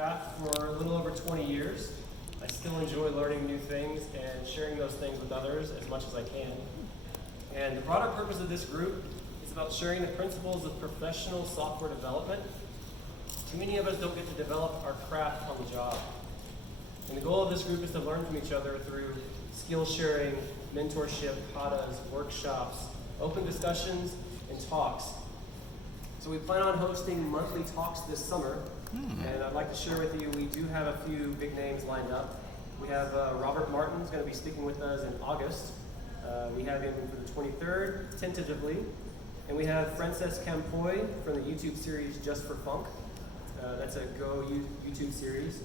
craft for a little over 20 years. I still enjoy learning new things and sharing those things with others as much as I can. And the broader purpose of this group is about sharing the principles of professional software development. Too many of us don't get to develop our craft on the job. And the goal of this group is to learn from each other through skill sharing, mentorship, katas, workshops, open discussions, and talks. So we plan on hosting monthly talks this summer, and I'd like to share with you, we do have a few big names lined up. We have Robert Martin's going to be speaking with us in August. We have him for the 23rd, tentatively. And we have Frances Campoy from the YouTube series Just for Funk. That's a Go YouTube series.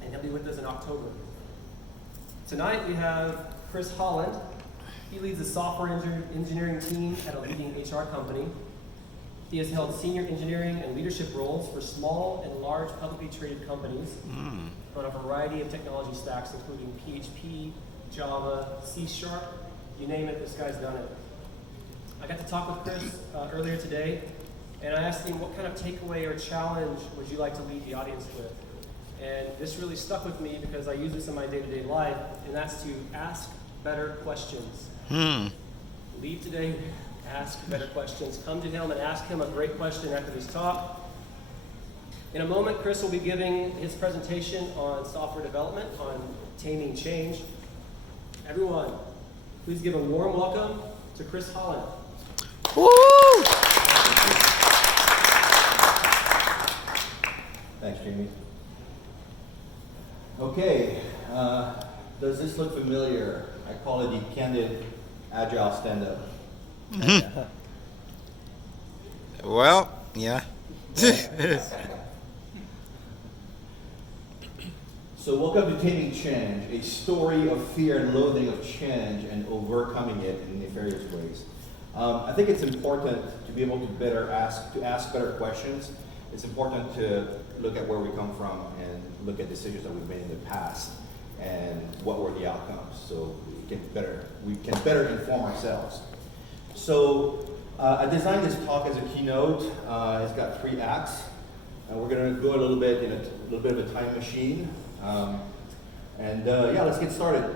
And he'll be with us in October. Tonight we have Chris Holland. He leads the software engineering team at a leading HR company. He has held senior engineering and leadership roles for small and large publicly traded companies on a variety of technology stacks, including PHP, Java, C#, you name it, this guy's done it. I got to talk with Chris earlier today, and I asked him what kind of takeaway or challenge would you like to leave the audience with? And this really stuck with me because I use this in my day-to-day life, and that's to ask better questions. Leave today, ask better questions. Come to him and ask him a great question after this talk. In a moment, Chris will be giving his presentation on software development, on taming change. Everyone, please give a warm welcome to Chris Holland. Woo! Thanks, Jamie. Okay, does this look familiar? I call it the candid agile stand-up. Well, yeah. So welcome to Taming Change, a story of fear and loathing of change and overcoming it in nefarious ways. I think it's important to be able to ask better questions. It's important to look at where we come from and look at decisions that we've made in the past and what were the outcomes, so we can better inform ourselves. So I designed this talk as a keynote. It's got 3 acts. We're going to go a little bit in a little bit of a time machine. Yeah, let's get started.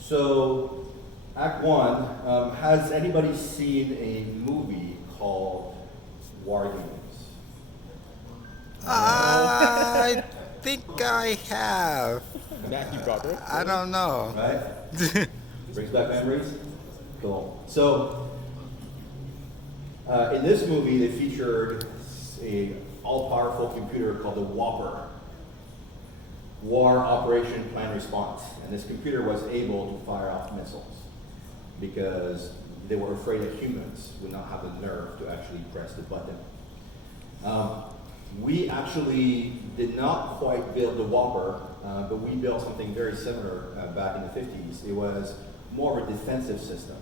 So, Act 1, has anybody seen a movie called War Games? I think I have. Matthew Broderick. I don't know. Right? Brings back memories? Cool. So, in this movie, they featured a all-powerful computer called the WOPR, War Operation Plan Response. And this computer was able to fire off missiles because they were afraid that humans would not have the nerve to actually press the button. We actually did not quite build the WOPR, but we built something very similar back in the 50s. It was more of a defensive system.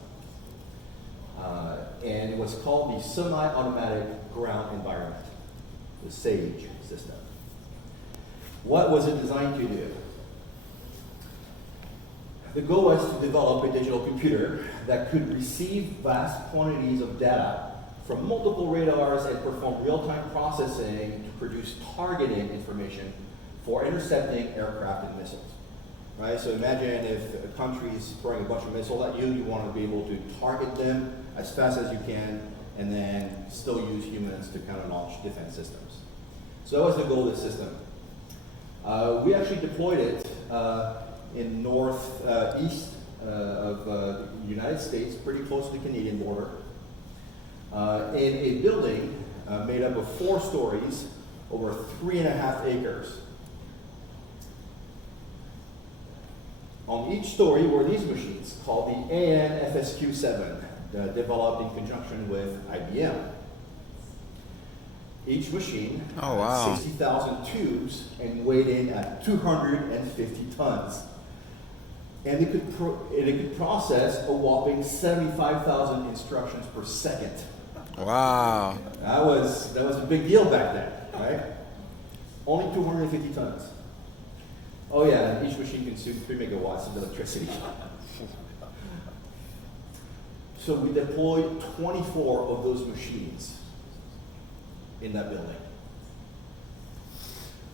And it was called the Semi-Automatic Ground Environment, the SAGE system. What was it designed to do? The goal was to develop a digital computer that could receive vast quantities of data from multiple radars and perform real-time processing to produce targeting information for intercepting aircraft and missiles. Right? So imagine if a country is throwing a bunch of missiles at you, you want to be able to target them as fast as you can and then still use humans to kind of launch defense systems. So that was the goal of the system. We actually deployed it in northeast of the United States, pretty close to the Canadian border, in a building made up of 4 stories over 3.5 acres. On each story were these machines called the AN-FSQ-7, developed in conjunction with IBM. Each machine had 60,000 tubes and weighed in at 250 tons. And it could process a whopping 75,000 instructions per second. Wow. That was a big deal back then, right? Only 250 tons. Oh yeah, and each machine consumed 3 megawatts of electricity. So we deployed 24 of those machines in that building.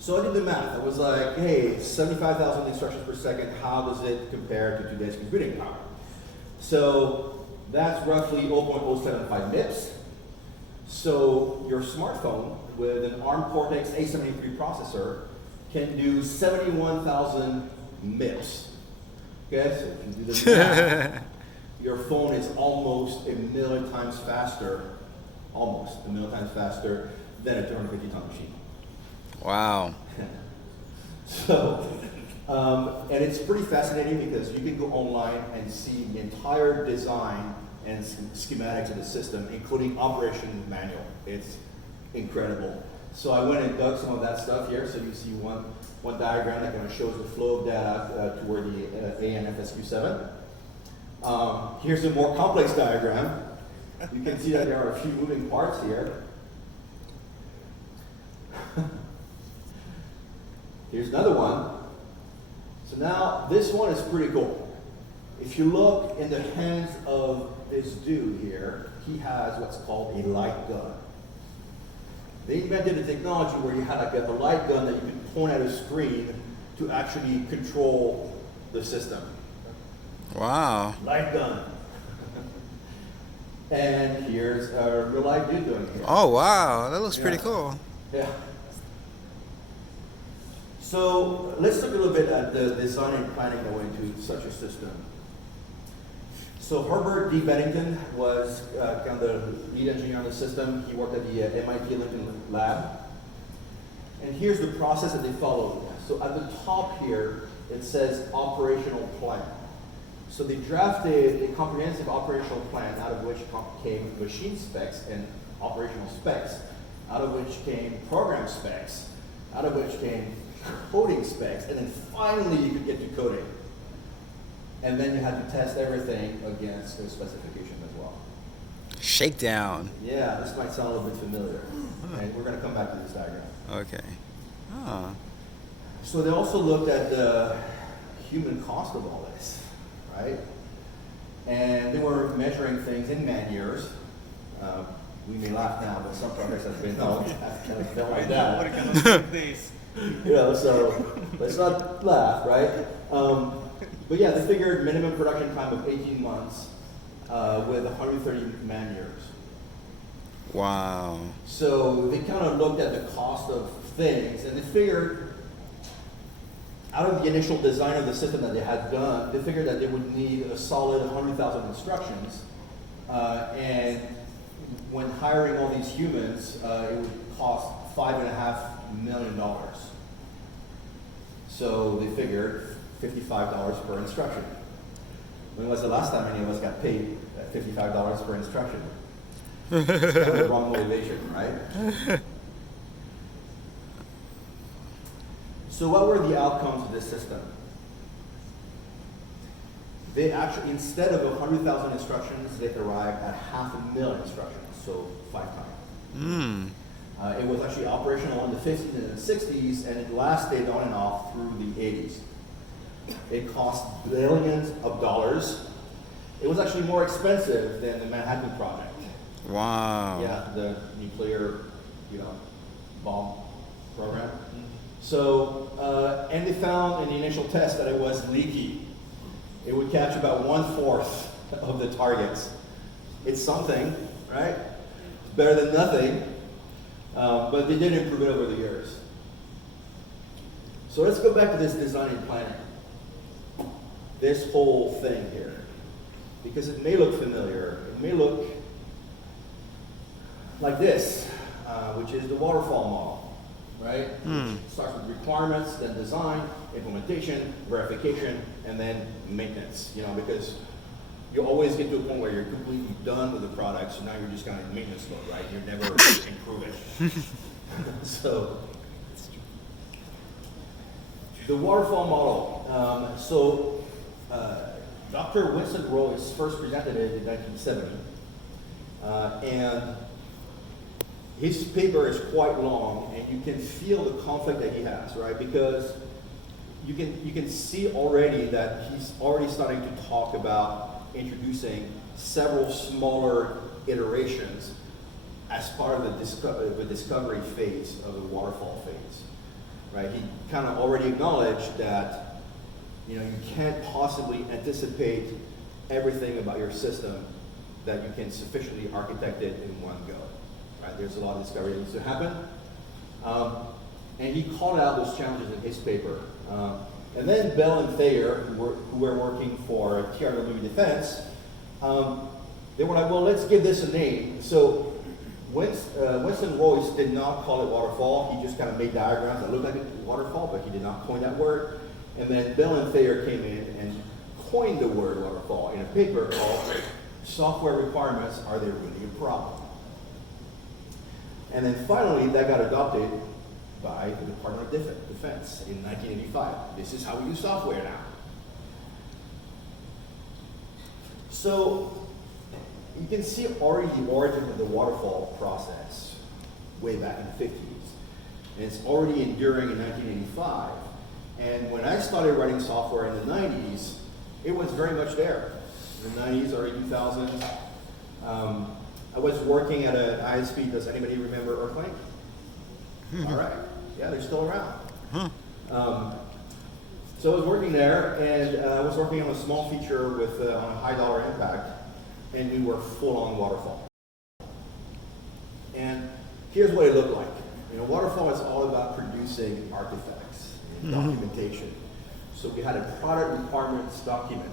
So I did the math. I was like, hey, 75,000 instructions per second, how does it compare to today's computing power? So that's roughly 0.075 MIPS. So your smartphone with an ARM Cortex A73 processor can do 71,000 MIPS. Okay, so if you do the math, your phone is almost 1,000,000 times faster, almost 1,000,000 times faster than a 250-ton machine. Wow. So, and it's pretty fascinating because you can go online and see the entire design and schematics of the system, including operation manual. It's incredible. So I went and dug some of that stuff here. So you see one diagram that kind of shows the flow of data toward the ANFSQ7. Here's a more complex diagram. You can see that there are a few moving parts here. Here's another one. So now this one is pretty cool. If you look in the hands of this dude here, he has what's called a light gun. They invented a technology where you had like a light gun that you could point at a screen to actually control the system. Wow. Light gun. And here's a real life dude doing it. Oh, wow. That looks pretty cool. Yeah. So let's look a little bit at the design and planning that went into such a system. So Herbert D. Bennington was kind of the lead engineer on the system. He worked at the MIT Lincoln Lab. And here's the process that they followed. So at the top here, it says operational plan. So they drafted a comprehensive operational plan, out of which came machine specs and operational specs, out of which came program specs, out of which came coding specs, and then finally you could get to coding. And then you had to test everything against the specification as well. Shakedown. Yeah, this might sound a little bit familiar. And we're going to come back to this diagram. Okay. Oh. So they also looked at the human cost of all this, right? And they were measuring things in man years. We may laugh now, but some projects have been no, kind of felt like that. What are going to do this? You know, so let's not laugh, right? But yeah, they figured minimum production time of 18 months with 130 man years. Wow. So they kind of looked at the cost of things, and they figured, out of the initial design of the system that they had done, they figured that they would need a solid 100,000 instructions, and when hiring all these humans, it would cost $5.5 million. So they figured $55 per instruction. When was the last time any of us got paid at $55 per instruction? It's kind of the wrong motivation, right? So what were the outcomes of this system? They actually, instead of 100,000 instructions, they arrived at 500,000 instructions, so 5 times. It was actually operational in the 50s and 60s, and it lasted on and off through the 80s. It cost billions of dollars. It was actually more expensive than the Manhattan Project. Wow. Yeah, the nuclear, bomb program. So, and they found in the initial test that it was leaky. It would catch about 1/4 of the targets. It's something, right? It's better than nothing, but they did improve it over the years. So let's go back to this design and planning. This whole thing here, because it may look familiar. It may look like this, which is the waterfall model, right? Which starts with requirements, then design, implementation, verification, and then maintenance. Because you always get to a point where you're completely done with the product, so now you're just kind of in maintenance mode, right? You're never improving. So the waterfall model. Dr. Winston Royce first presented it in 1970, and his paper is quite long, and you can feel the conflict that he has, right? Because you can see already that he's already starting to talk about introducing several smaller iterations as part of the discovery phase of the waterfall phase. right? He kind of already acknowledged that, you can't possibly anticipate everything about your system that you can sufficiently architect it in one go, right? There's a lot of discovery that needs to happen. And he called out those challenges in his paper. And then Bell and Thayer, who were working for TRW Defense, they were like, well, let's give this a name. So Winston Royce did not call it waterfall. He just kind of made diagrams that looked like a waterfall, but he did not coin that word. And then Bell and Thayer came in and coined the word waterfall in a paper called Software Requirements, Are They Really a Problem? And then finally, that got adopted by the Department of Defense in 1985. This is how we use software now. So you can see already the origin of the waterfall process way back in the 50s. And it's already enduring in 1985. And when I started writing software in the 90s, it was very much there. In the 90s, early 2000s. I was working at an ISP. Does anybody remember Earthlink? All right. Yeah, they're still around. So I was working there, and I was working on a small feature with on a high dollar impact, and we were full on waterfall. And here's what it looked like. Waterfall is all about producing artifacts and documentation. So we had a product requirements document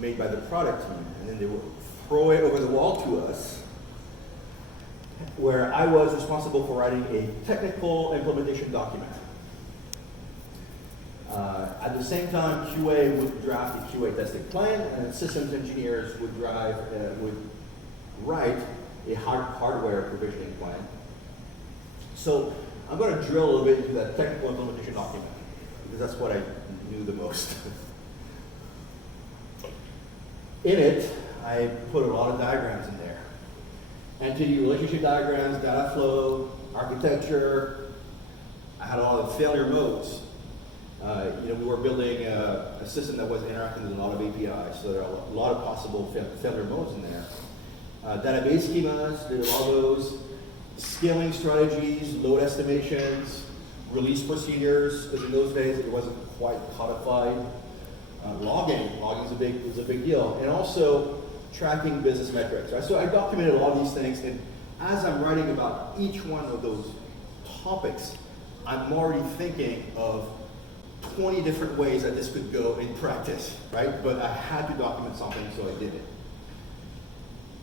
made by the product team, and then they would throw it over the wall to us, where I was responsible for writing a technical implementation document. At the same time, QA would draft a QA testing plan, and systems engineers would write a hardware provisioning plan. So I'm going to drill a little bit into that technical implementation document, because that's what I knew the most. In it, I put a lot of diagrams in there. Entity relationship diagrams, data flow, architecture. I had a lot of failure modes. We were building a system that was interacting with a lot of APIs, so there are a lot of possible failure modes in there. Database schemas, did a lot of those. Scaling strategies, load estimations, release procedures, because in those days it wasn't quite codified. Logging is a big deal, and also tracking business metrics. Right? So I documented a lot of these things, and as I'm writing about each one of those topics, I'm already thinking of 20 different ways that this could go in practice, right? But I had to document something, so I did it.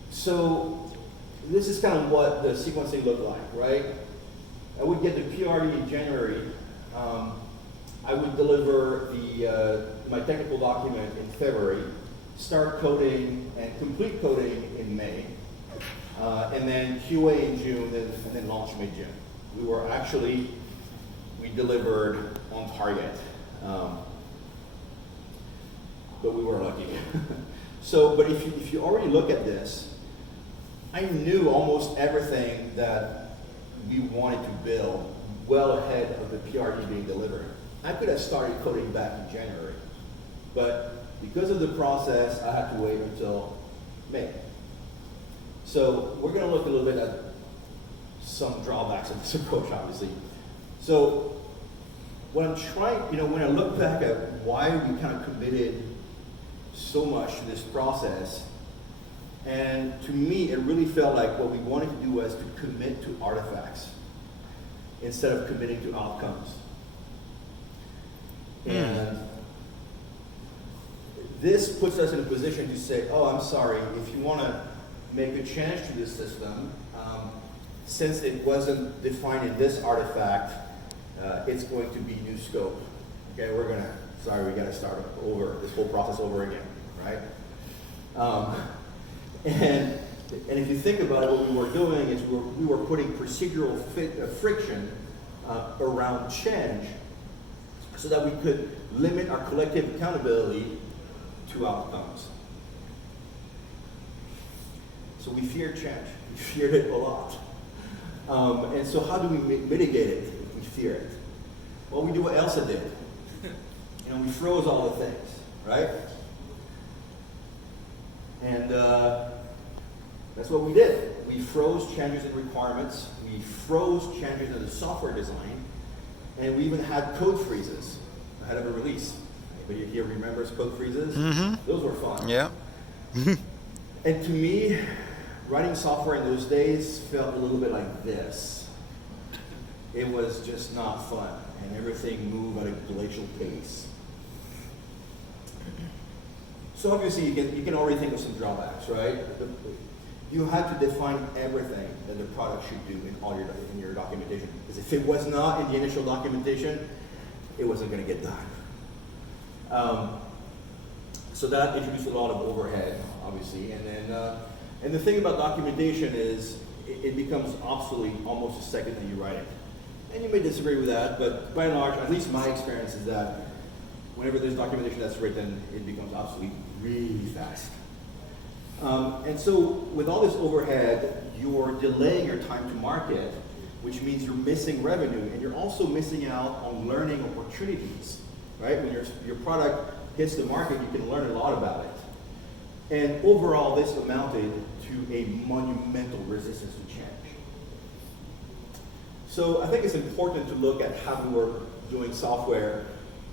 So this is kind of what the sequencing looked like, right? I would get the PRD in January. I would deliver my technical document in February, start coding and complete coding in May, and then QA in June, and then launch mid-June. We delivered on target, but we were lucky. But if you already look at this, I knew almost everything that we wanted to build well ahead of the PRD being delivered. I could have started coding back in January, but because of the process, I had to wait until May. So we're going to look a little bit at some drawbacks of this approach, obviously. So when I look back at why we kind of committed so much to this process, and to me, it really felt like what we wanted to do was to commit to artifacts instead of committing to outcomes. And this puts us in a position to say, oh, I'm sorry, if you want to make a change to this system, since it wasn't defined in this artifact, it's going to be new scope. Okay, we got to start over, this whole process over again, right? And if you think about it, what we were doing is we were putting procedural friction around change so that we could limit our collective accountability to outcomes. So we feared change. We feared it a lot. And so how do we mitigate it if we fear it? Well, we do what Elsa did. We froze all the things, right? And that's what we did. We froze changes in requirements. We froze changes in the software design. And we even had code freezes ahead of a release. Anybody here remembers code freezes? Mm-hmm. Those were fun. Yeah. And to me, writing software in those days felt a little bit like this. It was just not fun, and everything moved at a glacial pace. So obviously, you can already think of some drawbacks, right? You had to define everything that the product should do in your documentation. Because if it was not in the initial documentation, it wasn't going to get done. So that introduced a lot of overhead, obviously. And the thing about documentation is it becomes obsolete almost the second that you write it. And you may disagree with that, but by and large, at least my experience is that whenever there's documentation that's written, it becomes obsolete really fast. And so with all this overhead, you're delaying your time to market, which means you're missing revenue, and you're also missing out on learning opportunities, right? When your product hits the market, you can learn a lot about it. And overall, this amounted to a monumental resistance to change. So I think it's important to look at how we were doing software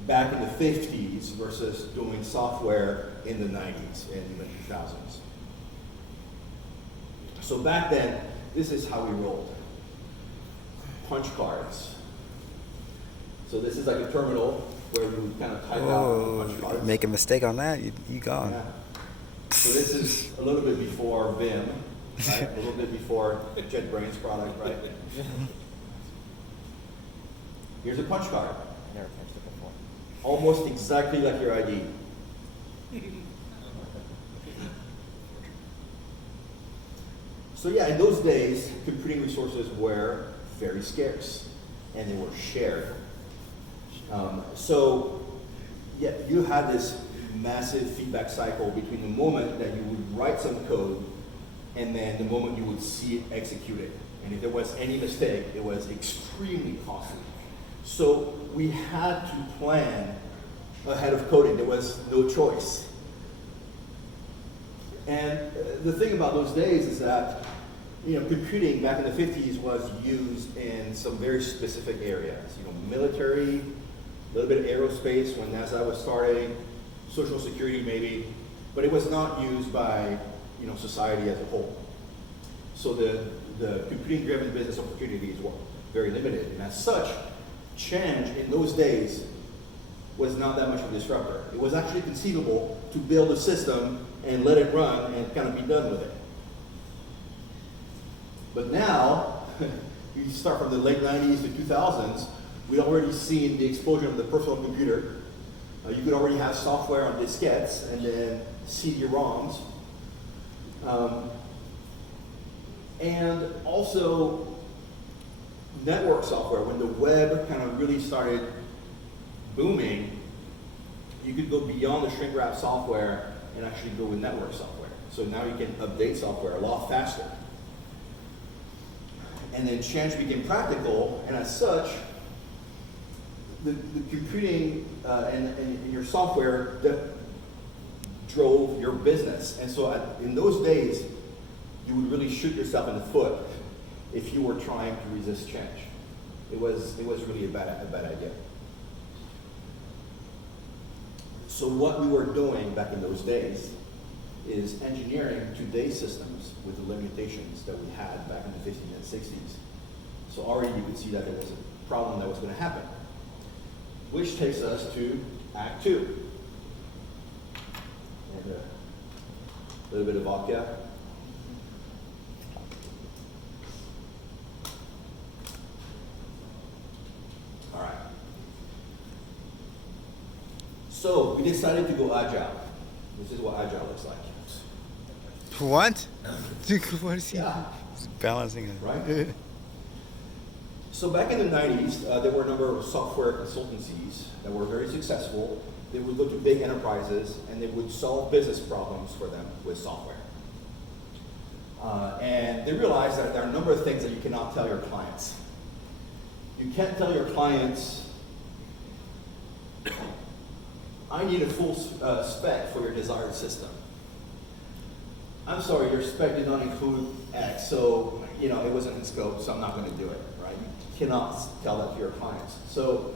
back in the 50s versus doing software in the 90s and the 2000s. So back then, this is how we rolled. Punch cards. So this is like a terminal where we would kind of type out punch cards. Make a mistake on that, you gone. Yeah. So this is a little bit before Vim, right? A little bit before JetBrains product, right? Here's a punch card. Never punched it before. Almost exactly like your ID. So yeah, in those days, computing resources were very scarce, and they were shared. So yeah, you had this massive feedback cycle between the moment that you would write some code and then the moment you would see it executed. And if there was any mistake, it was extremely costly. So we had to plan ahead of coding. There was no choice. And the thing about those days is that computing back in the 50s was used in some very specific areas. Military, a little bit of aerospace when NASA was starting, social security maybe, but it was not used by society as a whole. So the computing-driven business opportunities were very limited, and as such, change in those days was not that much of a disruptor. It was actually conceivable to build a system and let it run and kind of be done with it. But now, you start from the late 90s to 2000s, we'd already seen the explosion of the personal computer. You could already have software on diskettes and then CD-ROMs. And also network software. When the web kind of really started booming, you could go beyond the shrink wrap software and actually go with network software. So now you can update software a lot faster. And then change became practical, and as such, the computing and your software that drove your business. And so in those days, you would really shoot yourself in the foot if you were trying to resist change. It was really a bad idea. So what we were doing back in those days is engineering today's systems with the limitations that we had back in the 50s and 60s. So already you could see that there was a problem that was going to happen. Which takes us to Act 2. And a little bit of vodka. All right. So we decided to go Agile. This is what Agile looks like. What? What is he? Yeah. He's balancing it. Right? So back in the 90s, there were a number of software consultancies that were very successful. They would look at big enterprises and they would solve business problems for them with software. And they realized that there are a number of things that you cannot tell your clients. You can't tell your clients, I need a full spec for your desired system. I'm sorry, your spec did not include X, so it wasn't in scope, so I'm not going to do it, right? You cannot tell that to your clients. So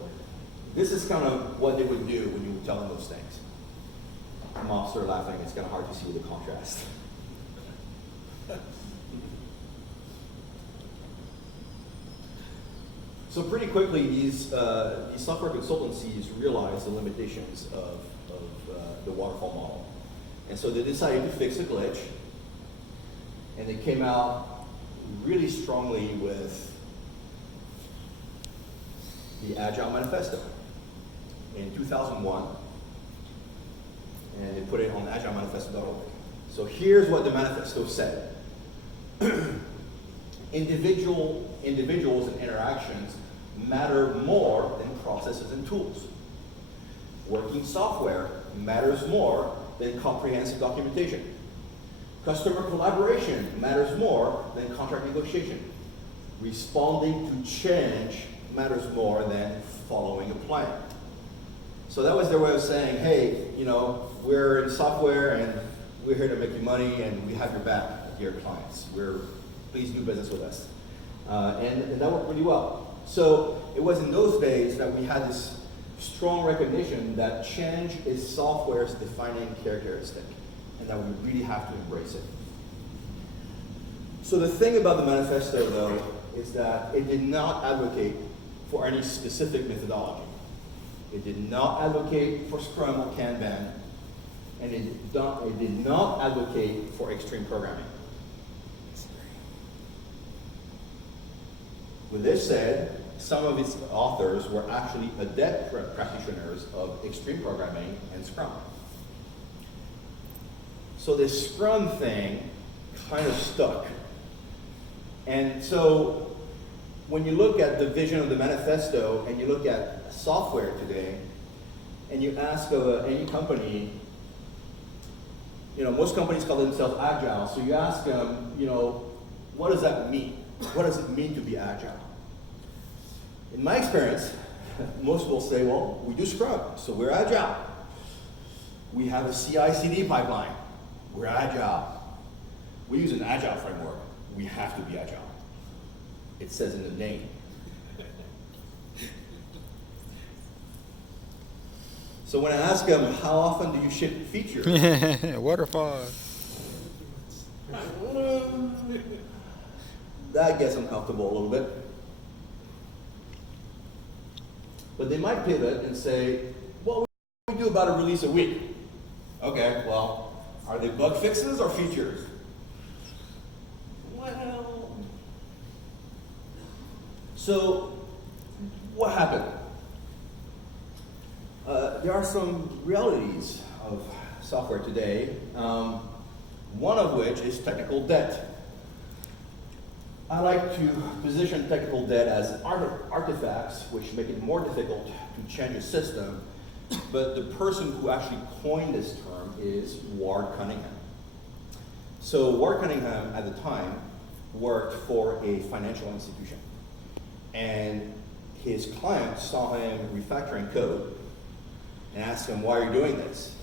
this is kind of what they would do when you would tell them those things. Mobster laughing, it's kind of hard to see the contrast. So pretty quickly, these software consultancies realized the limitations of the waterfall model. And so they decided to fix a glitch, and they came out really strongly with the Agile Manifesto in 2001, and they put it on agilemanifesto.org. So here's what the manifesto said. Individuals and interactions matter more than processes and tools. Working software matters more than comprehensive documentation. Customer collaboration matters more than contract negotiation. Responding to change matters more than following a plan. So that was their way of saying, hey, you know, we're in software and we're here to make you money and we have your back, dear clients. Please do business with us. And that worked really well. So it was in those days that we had this strong recognition that change is software's defining characteristic, and that we really have to embrace it. So the thing about the manifesto, though, is that it did not advocate for any specific methodology. It did not advocate for Scrum or Kanban, and it did not advocate for extreme programming. With this said, some of its authors were actually adept practitioners of extreme programming and Scrum. So this Scrum thing kind of stuck. And so when you look at the vision of the manifesto and you look at software today, and you ask any company, you know, most companies call themselves Agile, so you ask them, you know, what does that mean? What does it mean to be Agile? In my experience, most will say, well, we do Scrum, so we're Agile. We have a CI/CD pipeline, we're Agile. We use an Agile framework, we have to be Agile. It says in the name. So when I ask them, how often do you ship features? Waterfall. That gets uncomfortable a little bit. But they might pivot and say, well, we do about a release a week. Okay, well, are they bug fixes or features? Well, so what happened? There are some realities of software today, one of which is technical debt. I like to position technical debt as artifacts which make it more difficult to change a system, but the person who actually coined this term is Ward Cunningham. So Ward Cunningham at the time worked for a financial institution, and his client saw him refactoring code and asked him, why are you doing this?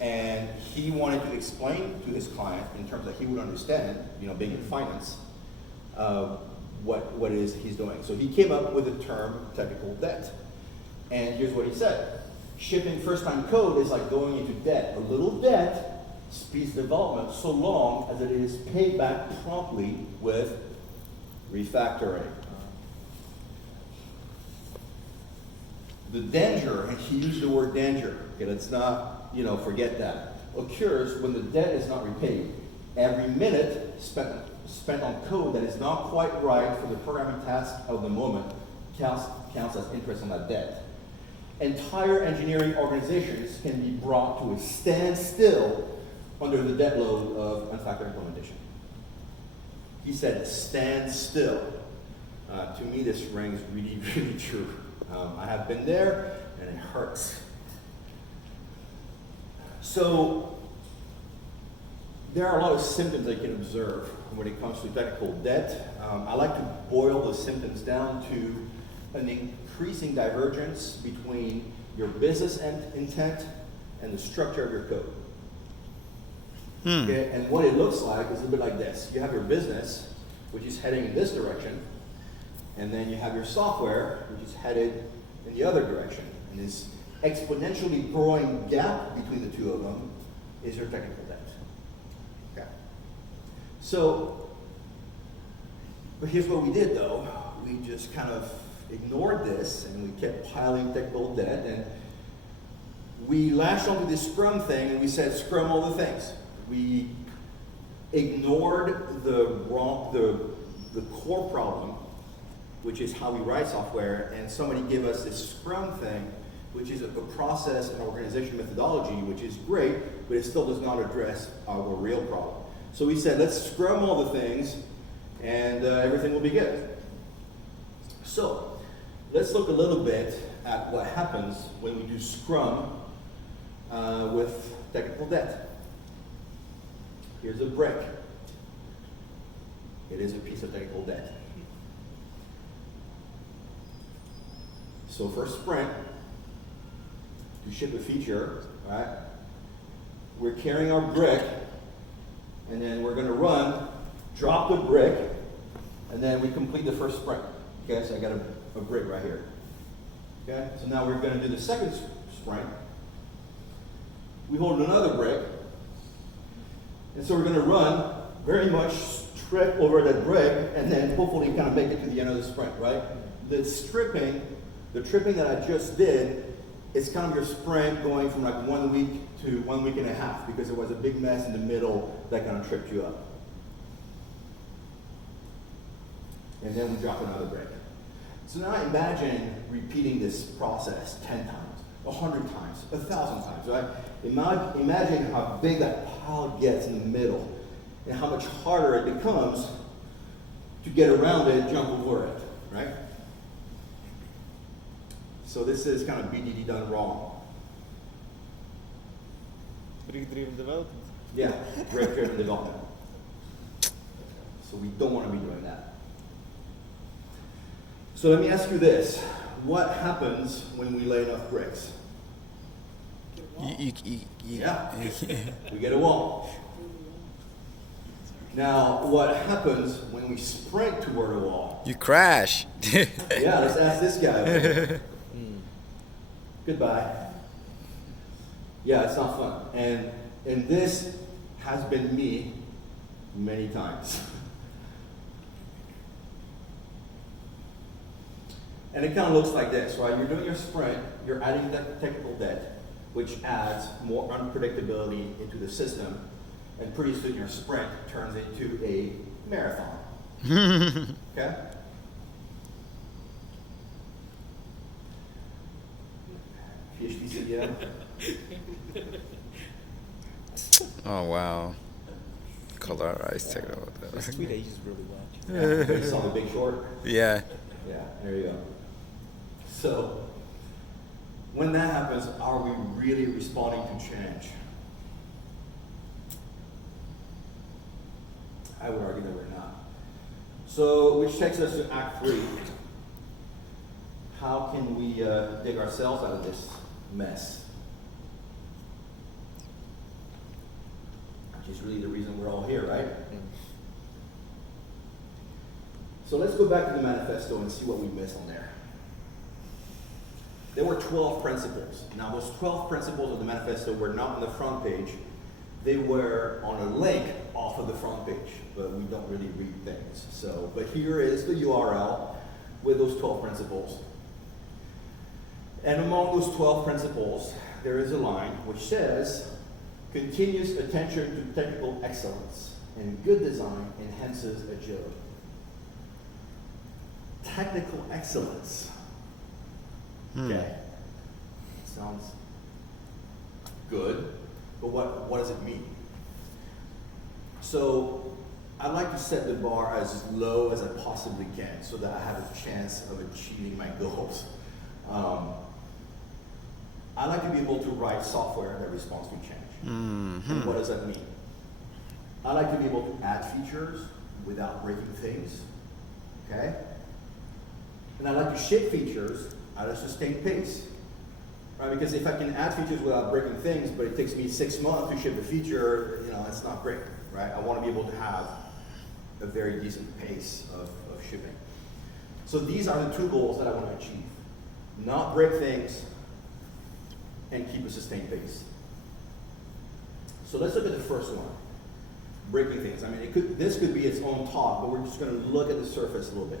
And he wanted to explain to his client in terms that he would understand, you know, being in finance, what it is he's doing. So he came up with the term technical debt. And here's what he said. Shipping first-time code is like going into debt. A little debt speeds development so long as it is paid back promptly with refactoring. The danger, and he used the word danger, okay, let's not, you know, forget that, occurs when the debt is not repaid. Every minute spent on code that is not quite right for the programming task of the moment counts as interest on that debt. Entire engineering organizations can be brought to a standstill under the debt load of unfactored implementation. He said, stand still. To me, this rings really, really true. I have been there, and it hurts. So, there are a lot of symptoms that you can observe when it comes to technical debt. I like to boil those symptoms down to an increasing divergence between your business intent and the structure of your code. Okay? And what it looks like is a bit like this. You have your business, which is heading in this direction, And then you have your software, which is headed in the other direction. And this exponentially growing gap between the two of them is your technical debt. Okay. So, but here's what we did though. We just kind of ignored this and we kept piling technical debt, and we latched onto this Scrum thing and we said Scrum all the things. We ignored the core problem, which is how we write software, and somebody gave us this Scrum thing, which is a process and organization methodology, which is great, but it still does not address our real problem. So we said, let's Scrum all the things, and everything will be good. So let's look a little bit at what happens when we do Scrum with technical debt. Here's a brick. It is a piece of technical debt. So for sprint, to ship a feature, right, we're carrying our brick, and then we're going to run, drop the brick, and then we complete the first sprint. Okay, so I got a brick right here. Okay, so now we're going to do the second sprint. We hold another brick, and so we're going to run, very much trip over that brick, and then hopefully kind of make it to the end of the sprint, right? The tripping that I just did, is kind of your sprint going from like 1 week to 1 week and a half, because there was a big mess in the middle that kind of tripped you up. And then we drop another brick. So now imagine repeating this process 10 times, 100 times, 1,000 times, right? Imagine how big that pile gets in the middle and how much harder it becomes to get around it, jump over it, right? So this is kind of BDD done wrong. Brick-driven development. Yeah, brick-driven development. So we don't want to be doing that. So let me ask you this. What happens when we lay enough bricks? Yeah, we get a wall. Now, what happens when we sprint toward a wall? You crash. Yeah, let's ask this guy. Goodbye. Yeah, it's not fun. And this has been me many times. And it kind of looks like this, right? You're doing your sprint, you're adding technical debt, which adds more unpredictability into the system, and pretty soon your sprint turns into a marathon. Okay? PhD CDM. Oh wow. Colorized technical This debt. tweet ages really well. Yeah, based on The Big Short. Yeah. Yeah, there you go. So, when that happens, are we really responding to change? I would argue that we're not. So, which takes us to Act 3. How can we dig ourselves out of this mess? Which is really the reason we're all here, right? So let's go back to the manifesto and see what we missed on there. There were 12 principles. Now those 12 principles of the manifesto were not on the front page. They were on a link off of the front page, but we don't really read things. So, but here is the URL with those 12 principles. And among those 12 principles, there is a line which says, continuous attention to technical excellence and good design enhances agility. Technical excellence. Okay. Sounds good, but what does it mean? So I'd like to set the bar as low as I possibly can so that I have a chance of achieving my goals. I like to be able to write software that responds to change. And what does that mean? I like to be able to add features without breaking things. Okay? And I like to ship features at a sustained pace. Right? Because if I can add features without breaking things, but it takes me 6 months to ship a feature, that's not great. Right? I want to be able to have a very decent pace of shipping. So these are the two goals that I want to achieve. Not break things and keep a sustained pace. So let's look at the first one, breaking things. I mean, this could be its own talk, but we're just going to look at the surface a little bit.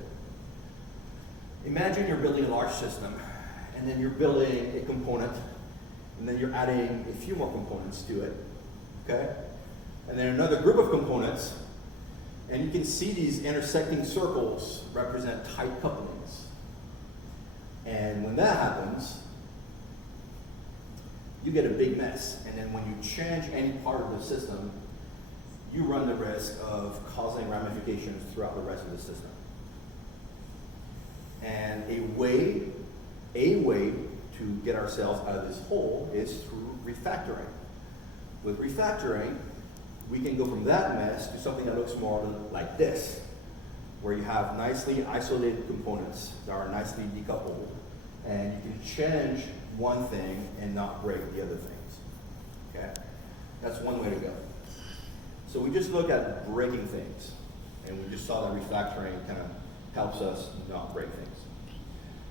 Imagine you're building a large system, and then you're building a component, and then you're adding a few more components to it, okay? And then another group of components, and you can see these intersecting circles represent tight couplings. And when that happens, you get a big mess. And then when you change any part of the system, you run the risk of causing ramifications throughout the rest of the system. And a way to get ourselves out of this hole is through refactoring. With refactoring, we can go from that mess to something that looks more like this, where you have nicely isolated components that are nicely decoupled, and you can change one thing and not break the other things. Okay? That's one way to go. So we just look at breaking things, and we just saw that refactoring kind of helps us not break things.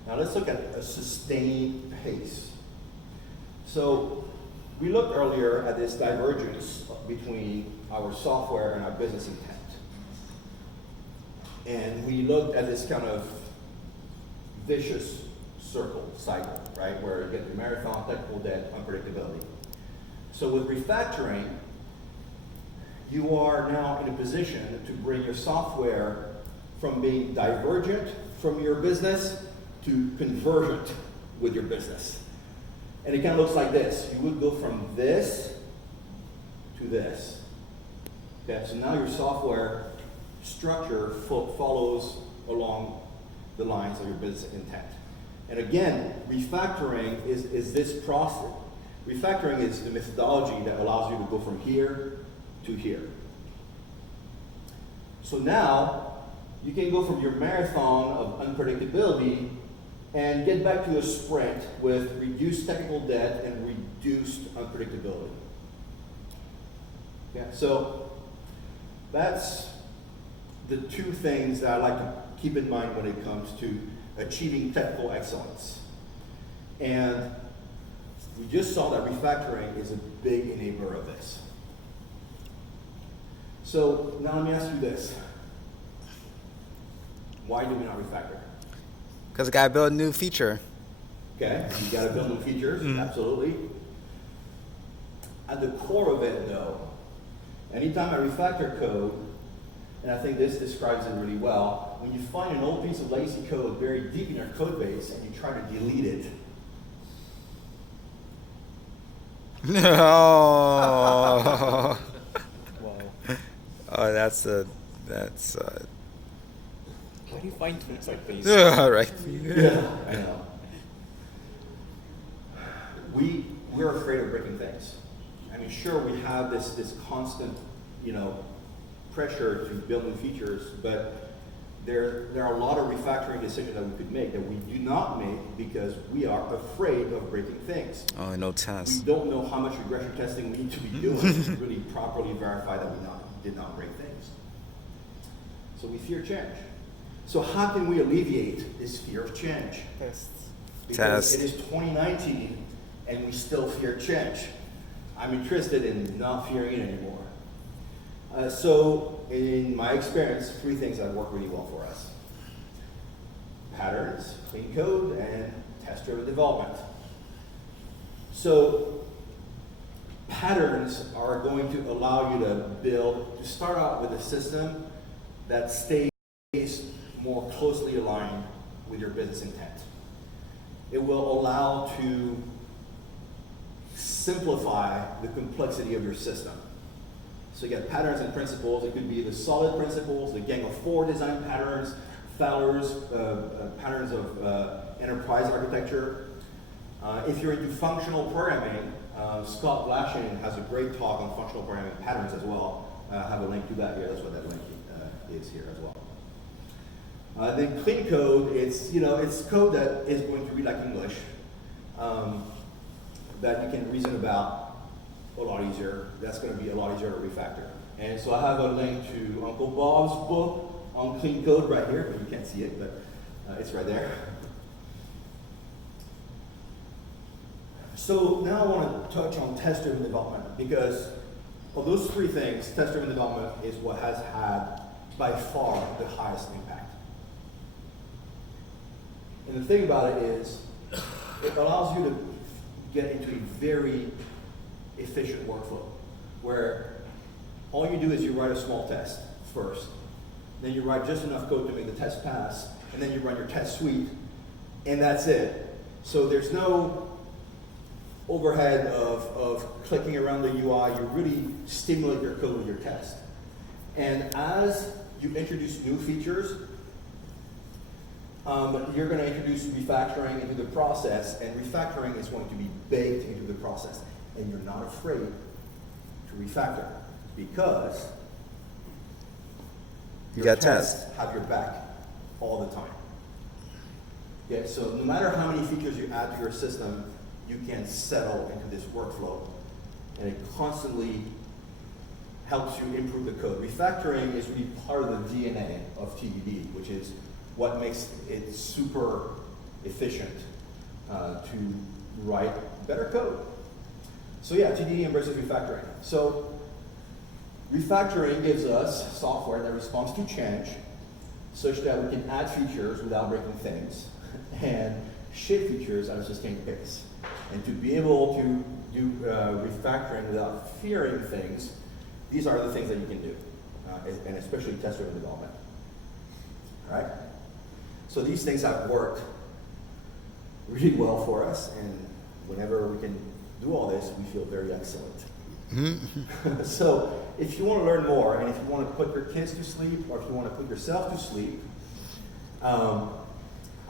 Now let's look at a sustained pace. So we looked earlier at this divergence between our software and our business intent. And we looked at this kind of vicious cycle, right? Where you get the marathon, technical debt, unpredictability. So with refactoring, you are now in a position to bring your software from being divergent from your business to convergent with your business. And it kind of looks like this. You would go from this to this. Okay, so now your software structure follows along the lines of your business intent. And again, refactoring is this process. Refactoring is the methodology that allows you to go from here to here. So now, you can go from your marathon of unpredictability and get back to a sprint with reduced technical debt and reduced unpredictability. Yeah, so that's the two things that I like to keep in mind when it comes to achieving technical excellence. And we just saw that refactoring is a big enabler of this. So now let me ask you this. Why do we not refactor? Because I gotta build a new feature. Okay, you gotta build new features, absolutely. At the core of it though, anytime I refactor code, and I think this describes it really well, when you find an old piece of legacy code buried deep in your code base and you try to delete it. No. Wow. Oh, that's Where do you find things like these? right. Yeah, I know. We're afraid of breaking things. I mean, sure, we have this constant, pressure to build new features, but there are a lot of refactoring decisions that we could make that we do not make because we are afraid of breaking things. Oh, no We test. don't know how much regression testing we need to be doing to really properly verify that we did not break things. So we fear change. So how can we alleviate this fear of change? Tests. Because Test. it is 2019 and we still fear change. I'm interested in not fearing it anymore. So in my experience, 3 things that work really well for us. Patterns, clean code, and test-driven development. So patterns are going to allow you to start out with a system that stays more closely aligned with your business intent. It will allow to simplify the complexity of your system. So you get patterns and principles. It could be the solid principles, the Gang of 4 design patterns, Fowler's patterns of enterprise architecture. If you're into functional programming, Scott Blashin has a great talk on functional programming patterns as well. I have a link to that here. That's what that link is here as well. Then clean code, it's code that is going to read like English, that you can reason about a lot easier. That's going to be a lot easier to refactor. And so I have a link to Uncle Bob's book on clean code right here. You can't see it, but It's right there. So now I want to touch on test-driven development, because of those three things, test-driven development is what has had by far the highest impact. And the thing about it is, it allows you to get into a very efficient workflow, where all you do is you write a small test first, then you write just enough code to make the test pass, and then you run your test suite, and that's it. So there's no overhead of clicking around the UI. You really stimulate your code with your test. And as you introduce new features, you're going to introduce refactoring into the process, and refactoring is going to be baked into the process. And you're not afraid to refactor, because You your got tests tests. have your back all the time. Okay, so no matter how many features you add to your system, you can settle into this workflow, and it constantly helps you improve the code. Refactoring is really part of the DNA of TDD, which is what makes it super efficient to write better code. So yeah, TDD embraces refactoring. So refactoring gives us software that responds to change, such that we can add features without breaking things, and ship features at a sustained pace. And to be able to do refactoring without fearing things, these are the things that you can do, and especially test-driven development. All right? So these things have worked really well for us, and whenever we can do all this, we feel very excellent. So if you want to learn more, and if you want to put your kids to sleep, or if you want to put yourself to sleep,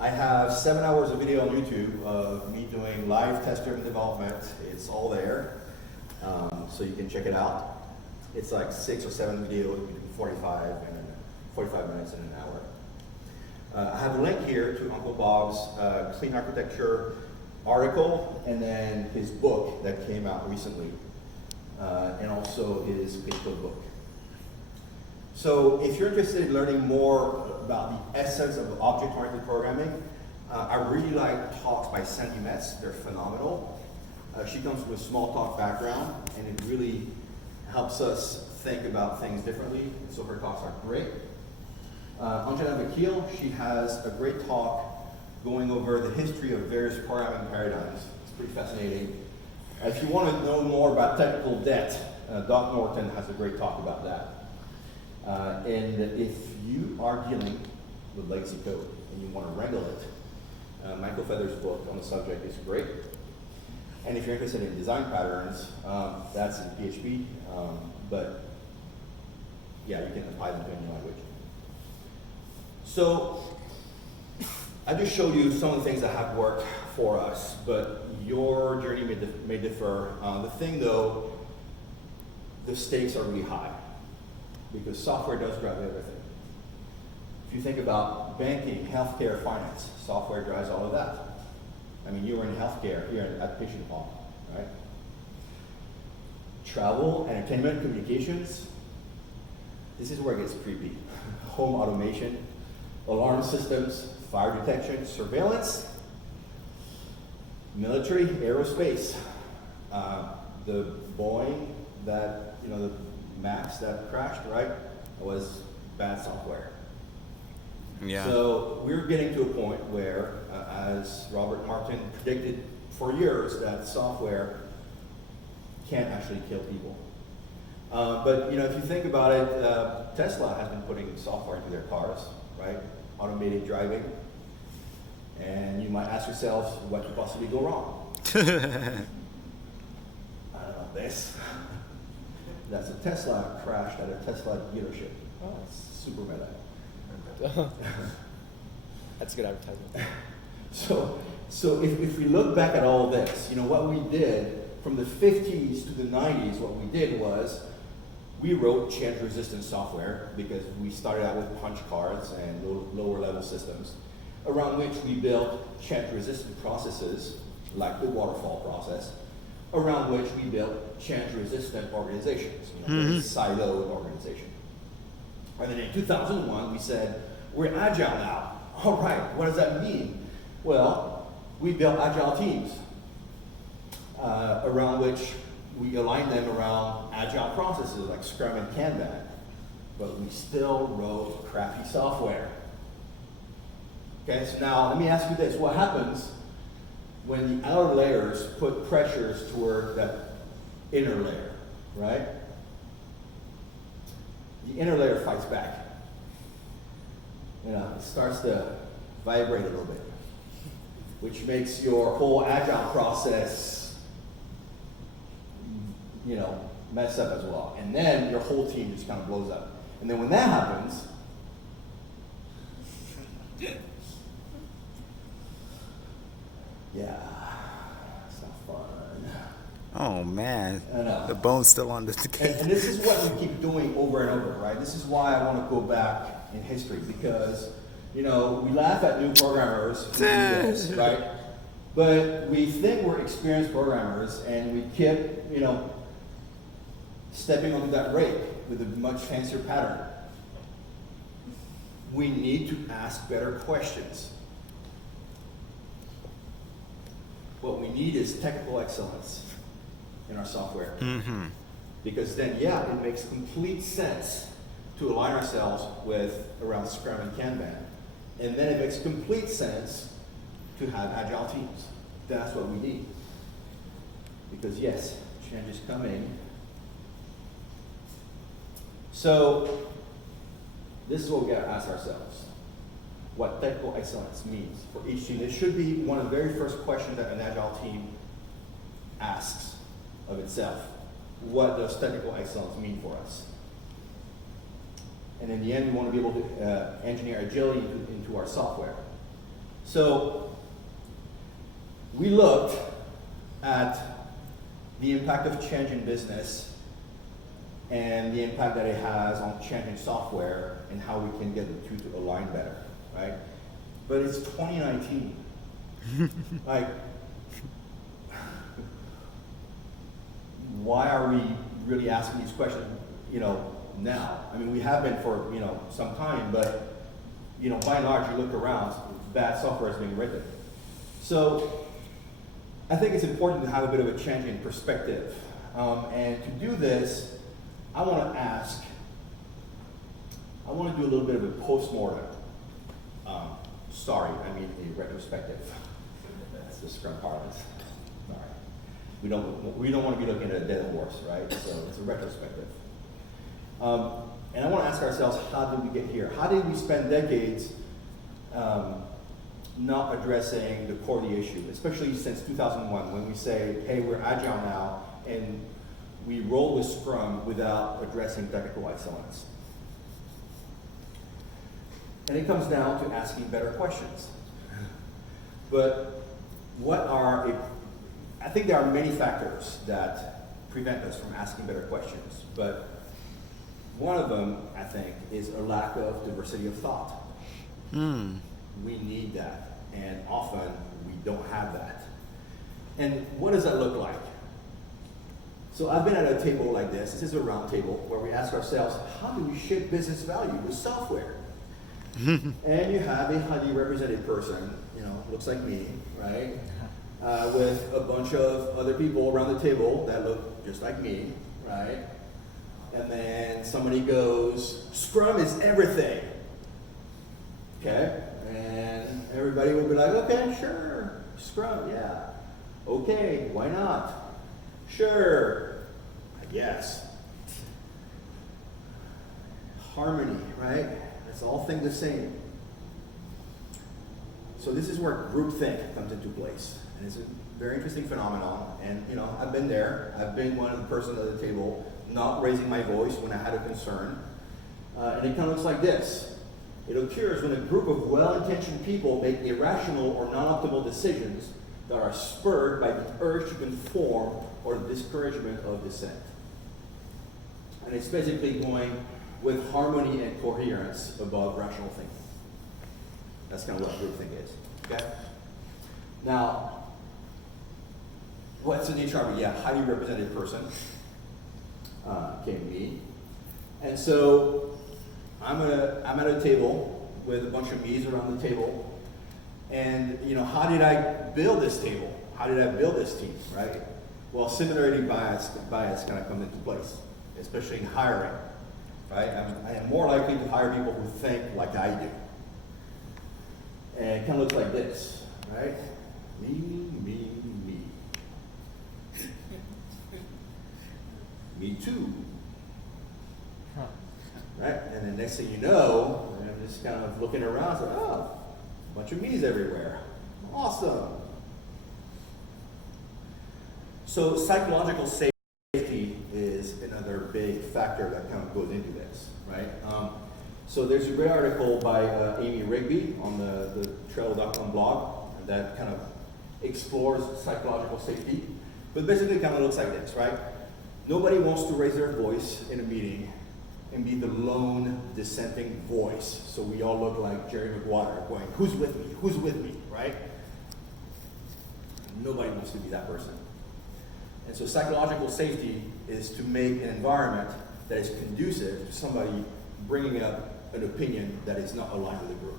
I have 7 hours of video on YouTube of me doing live test-driven development. It's all there, so you can check it out. It's like 6 or 7 videos, between 45 minutes and an hour. I have a link here to Uncle Bob's Clean Architecture article, and then his book that came out recently, and also his page code book. So if you're interested in learning more about the essence of object-oriented programming, I really like talks by Sandy Metz. They're phenomenal. She comes from a small talk background, and it really helps us think about things differently. So her talks are great. Angela Vakil, she has a great talk going over the history of various programming paradigms. It's pretty fascinating. If you want to know more about technical debt, Doc Norton has a great talk about that. And if you are dealing with legacy code and you want to wrangle it, Michael Feather's book on the subject is great. And if you're interested in design patterns, that's in PHP, but yeah, you can apply them to any language. So I just showed you some of the things that have worked for us, but your journey may differ. The thing though, the stakes are really high, because software does drive everything. If you think about banking, healthcare, finance, software drives all of that. I mean, you were in healthcare here at Patient Hall, right? Travel, entertainment, communications, this is where it gets creepy. Home automation, alarm systems, fire detection, surveillance, military, aerospace. The Boeing that, the MAX that crashed, right, was bad software. Yeah. So we're getting to a point where, as Robert Martin predicted for years, that software can actually kill people. But if you think about it, Tesla has been putting software into their cars, right? Automated driving. And you might ask yourself, what could possibly go wrong? I don't know, this. That's a Tesla crashed at a Tesla dealership. Oh, it's super meta. That's a good advertisement. So if we look back at all this, what we did from the 50s to the 90s, what we did was we wrote change-resistant software, because we started out with punch cards and lower level systems, around which we built change-resistant processes, like the waterfall process, around which we built change-resistant organizations, siloed organization. And then in 2001, we said, we're agile now. All right, what does that mean? Well, we built agile teams around which we align them around agile processes like Scrum and Kanban, but we still wrote crappy software. Okay, so now let me ask you this. What happens when the outer layers put pressures toward that inner layer, right? The inner layer fights back. You know, it starts to vibrate a little bit, which makes your whole agile process, you know, mess up as well. And then your whole team just kind of blows up. And then when that happens, yeah, it's not fun. Oh man, I know. the bone's still on the And this is what we keep doing over and over, right? This is why I want to go back in history, because, you know, we laugh at new programmers who do this, right? But we think we're experienced programmers, and we keep, you know, stepping onto that rake with a much fancier pattern. We need to ask better questions. What we need is technical excellence in our software. Mm-hmm. Because then, yeah, it makes complete sense to align ourselves with around Scrum and Kanban. And then it makes complete sense to have agile teams. That's what we need. Because yes, change is coming. So this is what we gotta ask ourselves. What technical excellence means for each team. It should be one of the very first questions that an agile team asks of itself. What does technical excellence mean for us? And in the end, we want to be able to engineer agility into our software. So we looked at the impact of change in business and the impact that it has on change in software and how we can get the two to align better, right? But it's 2019. Like, why are we really asking these questions, you know, now? I mean, we have been for, you know, some time, but, you know, by and large, you look around, bad software is being written. So I think it's important to have a bit of a change in perspective. And to do this, I want to do a little bit of a post-mortem. Sorry, I mean a retrospective. That's the Scrum parlance. All right. We don't want to be looking at a dead horse, right? So it's a retrospective. And I want to ask ourselves, how did we get here? How did we spend decades not addressing the core of the issue, especially since 2001, when we say, hey, we're agile now, and we roll with Scrum without addressing technical excellence? And it comes down to asking better questions. But I think there are many factors that prevent us from asking better questions, but one of them, I think, is a lack of diversity of thought. We need that, and often we don't have that. And what does that look like? So I've been at a table like this. This is a round table where we ask ourselves, how do we ship business value with software? And you have a highly represented person, you know, looks like me, right? With a bunch of other people around the table that look just like me, right? And then somebody goes, Scrum is everything. Okay? And everybody will be like, okay, sure, Scrum, yeah. Okay, why not? Sure, yes. Harmony, right? It's all things the same. So this is where groupthink comes into place. And it's a very interesting phenomenon. And you know, I've been there. I've been one of the persons at the table not raising my voice when I had a concern. And it kind of looks like this. It occurs when a group of well-intentioned people make irrational or non-optimal decisions that are spurred by the urge to conform or the discouragement of dissent. And it's basically going with harmony and coherence above rational thinking. That's kind of what groupthink is. Okay? Now, what's an HR? Yeah, highly represented person. Me. And so I'm at a table with a bunch of me's around the table. And how did I build this table? How did I build this team, right? Well, similarity bias kind of comes into place, especially in hiring, right? I am more likely to hire people who think like I do. And it kind of looks like this, right? Me, me, me. Me too. Right? And the next thing you know, I'm just kind of looking around, so, oh, a bunch of me's everywhere. Awesome. So psychological safety is another big factor that kind of goes into this, right? So there's a great article by Amy Rigby on the Trello.com blog that kind of explores psychological safety. But basically it kind of looks like this, right? Nobody wants to raise their voice in a meeting and be the lone dissenting voice. So we all look like Jerry Maguire going, who's with me? Who's with me, right? Nobody wants to be that person. And so psychological safety is to make an environment that is conducive to somebody bringing up an opinion that is not aligned with the group.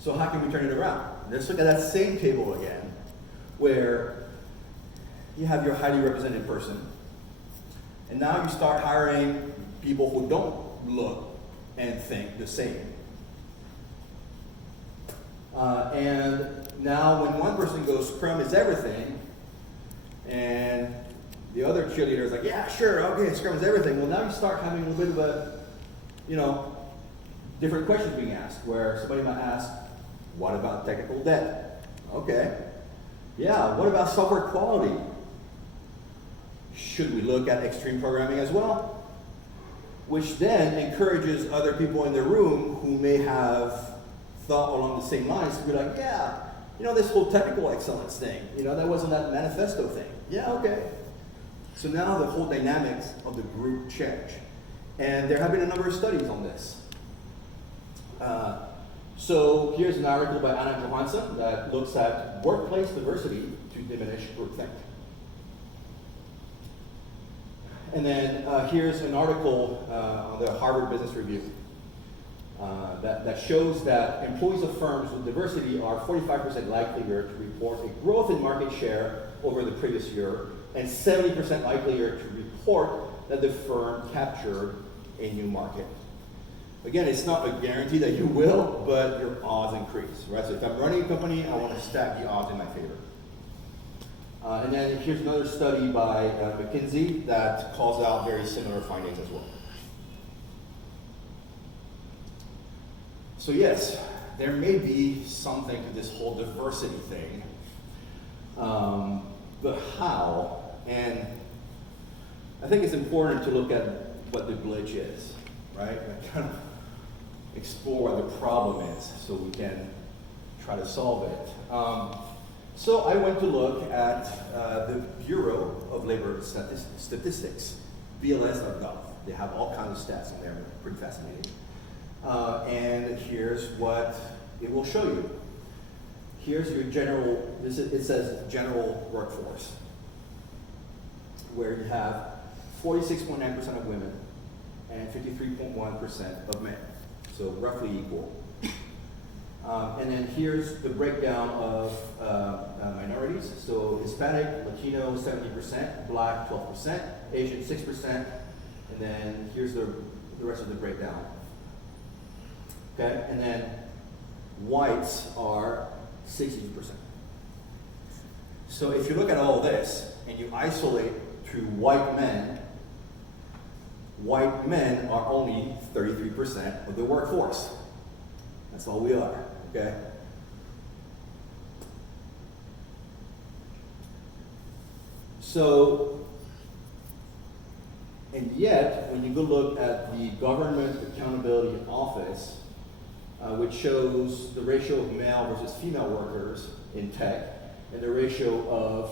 So how can we turn it around? Let's look at that same table again, where you have your highly represented person, and now you start hiring people who don't look and think the same. And now when one person goes, Scrum is everything, and the other cheerleader is like, yeah, sure, okay, Scrum is everything. Well, now you start having a little bit of a, different questions being asked, where somebody might ask, what about technical debt? Okay. Yeah, what about software quality? Should we look at extreme programming as well? Which then encourages other people in the room who may have thought along the same lines to be like, yeah, this whole technical excellence thing, that wasn't that manifesto thing. Yeah, okay. So now the whole dynamics of the group change. And there have been a number of studies on this. So here's an article by Anna Johansson that looks at workplace diversity to diminish groupthink. And then here's an article on the Harvard Business Review that shows that employees of firms with diversity are 45% likelier to report a growth in market share over the previous year, and 70% likelier to report that the firm captured a new market. Again, it's not a guarantee that you will, but your odds increase, right? So if I'm running a company, I want to stack the odds in my favor. And then here's another study by McKinsey that calls out very similar findings as well. So yes, there may be something to this whole diversity thing, but how? And I think it's important to look at what the glitch is, right? And kind of explore what the problem is so we can try to solve it. So I went to look at the Bureau of Labor Statistics, BLS.gov. They have all kinds of stats on there, pretty fascinating. And here's what it will show you. Here's your general, it says general workforce, where you have 46.9% of women and 53.1% of men, so roughly equal. And then here's the breakdown of minorities. So Hispanic, Latino, 70%, Black, 12%, Asian, 6%, and then here's the rest of the breakdown. Okay, and then whites are 60%. So if you look at all this and you isolate to white men are only 33% of the workforce. That's all we are, okay? So, and yet, when you go look at the Government Accountability Office, which shows the ratio of male versus female workers in tech, and the ratio of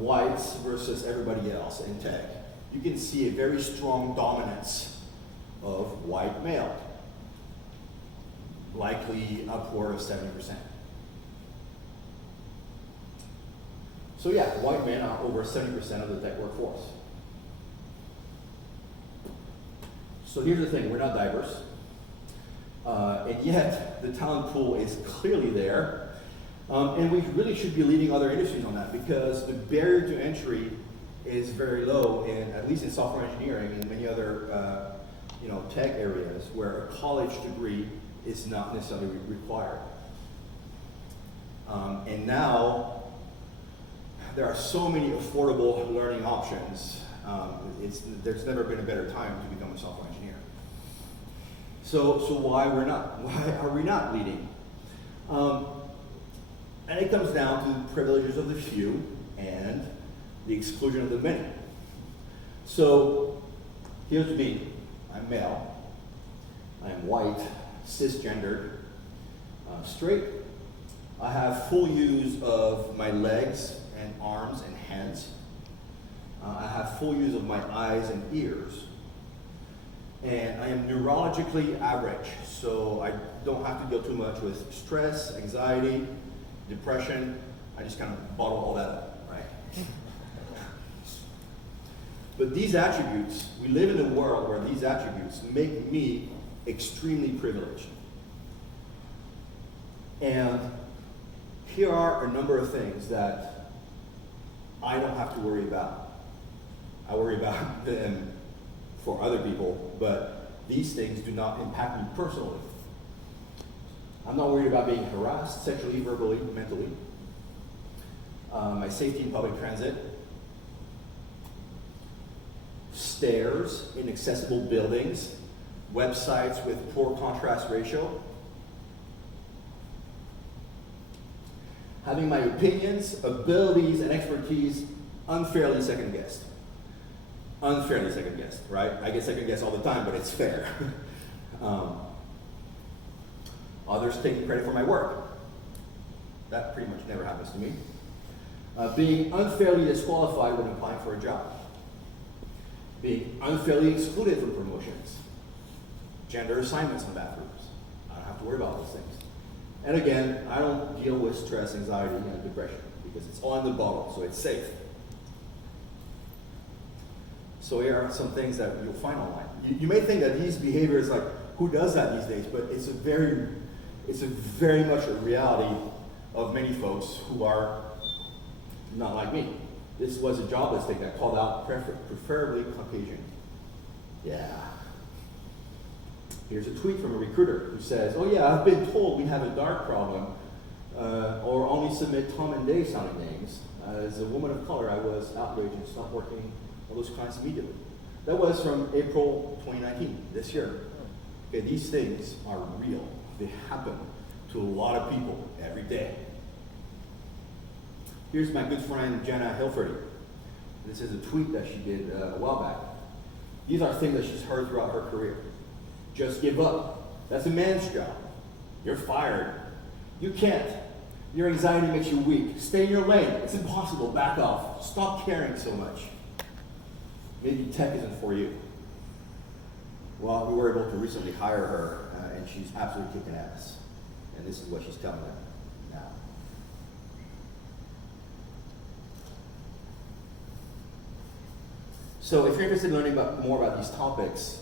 whites versus everybody else in tech, you can see a very strong dominance of white male, likely upward of 70%. So yeah, white men are over 70% of the tech workforce. So here's the thing, we're not diverse. And yet, the talent pool is clearly there. And we really should be leading other industries on that because the barrier to entry is very low, at least in software engineering and many other tech areas where a college degree is not necessarily required. And now, there are so many affordable learning options. There's never been a better time to become a software engineer. So why are we not leading? And it comes down to the privileges of the few and the exclusion of the many. So here's me. I'm male. I'm white, cisgendered, straight. I have full use of my legs and arms and hands. I have full use of my eyes and ears. And I am neurologically average, so I don't have to deal too much with stress, anxiety, depression. I just kind of bottle all that up, right? But these attributes, we live in a world where these attributes make me extremely privileged. And here are a number of things that I don't have to worry about. I worry about them for other people, but these things do not impact me personally. I'm not worried about being harassed sexually, verbally, mentally. My safety in public transit. Stairs, inaccessible buildings, websites with poor contrast ratio. Having my opinions, abilities, and expertise unfairly second-guessed. Unfairly second-guessed, right? I get second-guessed all the time, but it's fair. Others taking credit for my work. That pretty much never happens to me. Being unfairly disqualified when applying for a job. Being unfairly excluded from promotions. Gender assignments in bathrooms. I don't have to worry about those things. And again, I don't deal with stress, anxiety, and depression because it's all in the bottle, so it's safe. So here are some things that you'll find online. You may think that these behaviors, like, who does that these days? But it's a very much a reality of many folks who are not like me. This was a job listing that called out preferably Caucasian. Yeah. Here's a tweet from a recruiter who says, "Oh yeah, I've been told we have a dark problem, or only submit Tom and Dave sounding names. As a woman of color, I was outraged and stopped working on those clients immediately." That was from April 2019, this year. Okay, these things are real. They happen to a lot of people every day. Here's my good friend Jenna Hilferty. This is a tweet that she did a while back. These are things that she's heard throughout her career. Just give up. That's a man's job. You're fired. You can't. Your anxiety makes you weak. Stay in your lane. It's impossible. Back off. Stop caring so much. Maybe tech isn't for you. Well, we were able to recently hire her, and she's absolutely kicking ass. And this is what she's telling them now. So if you're interested in learning more about these topics,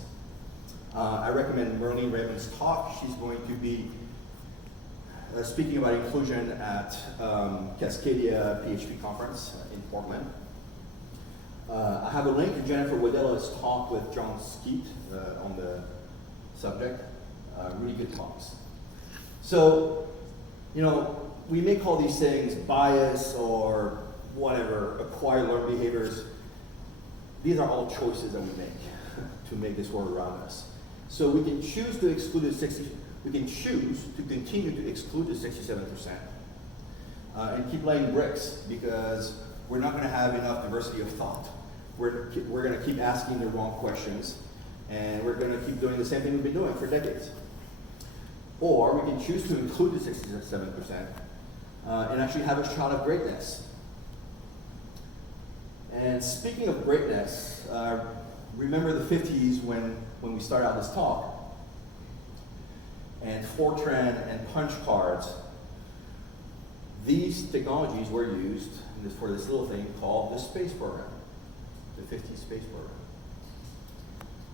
I recommend Merlene Raymond's talk. She's going to be speaking about inclusion at Cascadia PHP conference in Portland. I have a link to Jennifer Wadella's talk with John Skeet on the subject. Really good talks. So, we may call these things bias or whatever, acquired learned behaviors. These are all choices that we make to make this world around us. So we can choose to exclude we can choose to continue to exclude the 67%. And keep laying bricks because we're not going to have enough diversity of thought. We're going to keep asking the wrong questions, and we're going to keep doing the same thing we've been doing for decades. Or we can choose to include the 67% and actually have a shot of greatness. And speaking of greatness, remember the 50s when we started out this talk, and Fortran and punch cards. These technologies were used for this little thing called the space program, the 50s space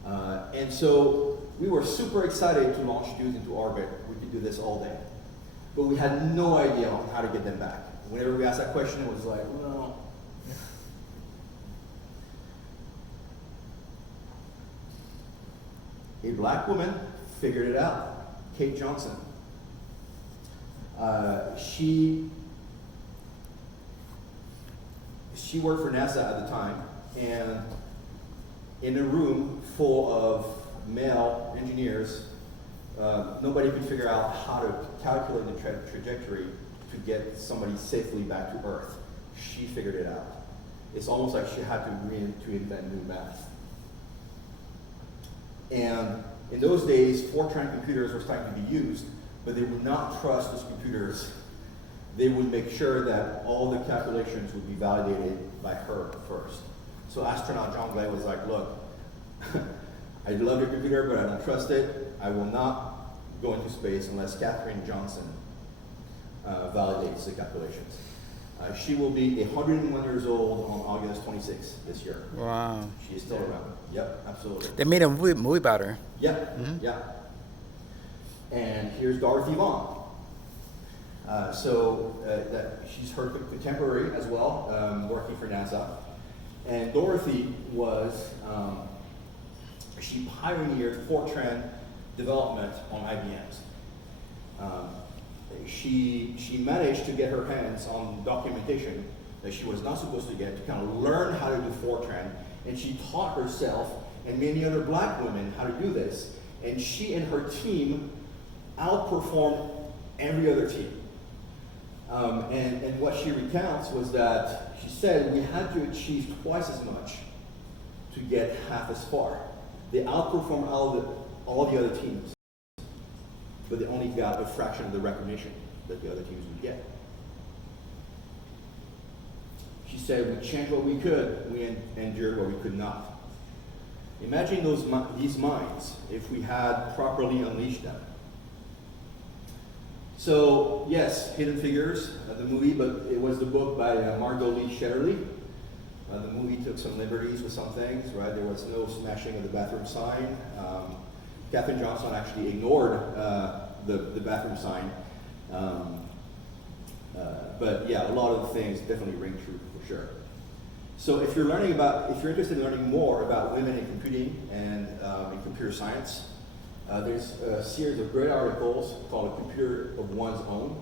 And so we were super excited to launch dudes into orbit. We could do this all day. But we had no idea on how to get them back. Whenever we asked that question, it was like, well, a black woman figured it out, Kate Johnson. She worked for NASA at the time, and in a room full of male engineers, nobody could figure out how to calculate the trajectory to get somebody safely back to Earth. She figured it out. It's almost like she had to invent new math. And in those days, Fortran computers were starting to be used, but they would not trust those computers. They would make sure that all the calculations would be validated by her first. So astronaut John Glenn was like, look, I love your computer, but I don't trust it. I will not go into space unless Katherine Johnson validates the calculations. She will be 101 years old on August 26th this year. Wow. She is still around. Yep, absolutely. They made a movie about her. Yep, yeah. And here's Dorothy Vaughan. She's her contemporary as well, working for NASA. And Dorothy was, she pioneered Fortran development on IBMs. She managed to get her hands on documentation that she was not supposed to get, to kind of learn how to do Fortran, and she taught herself and many other black women how to do this, and she and her team outperformed every other team. And what she recounts was that she said we had to achieve twice as much to get half as far. They outperformed all the other teams, but they only got a fraction of the recognition that the other teams would get. She said, we changed what we could, we endured what we could not. Imagine these minds if we had properly unleashed them. So, yes, Hidden Figures, the movie, but it was the book by Margot Lee Shetterly. The movie took some liberties with some things, right? There was no smashing of the bathroom sign. Katherine Johnson actually ignored the bathroom sign. But yeah, a lot of the things definitely ring true for sure. So if you're interested in learning more about women in computing and in computer science, there's a series of great articles called A Computer of One's Own.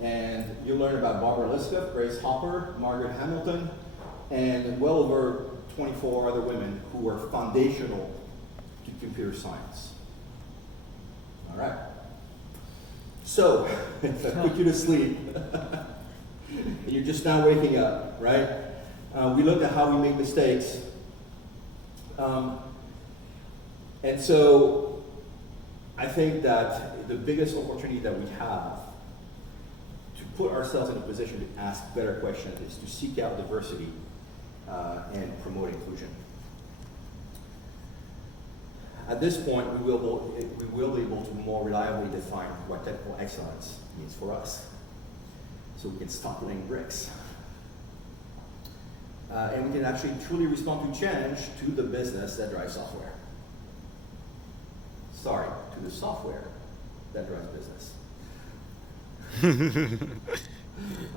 And you'll learn about Barbara Liskov, Grace Hopper, Margaret Hamilton, and well over 24 other women who were foundational to computer science. All right. So, put you to sleep. You're just now waking up, right? We looked at how we make mistakes. And so, I think that the biggest opportunity that we have to put ourselves in a position to ask better questions is to seek out diversity and promote inclusion. At this point, we will be able to more reliably define what technical excellence means for us, so we can stop laying bricks. And we can actually truly respond to change to the business that drives software. Sorry, to the software that drives business.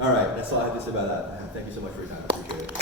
All right, that's all I have to say about that. Thank you so much for your time. I appreciate it.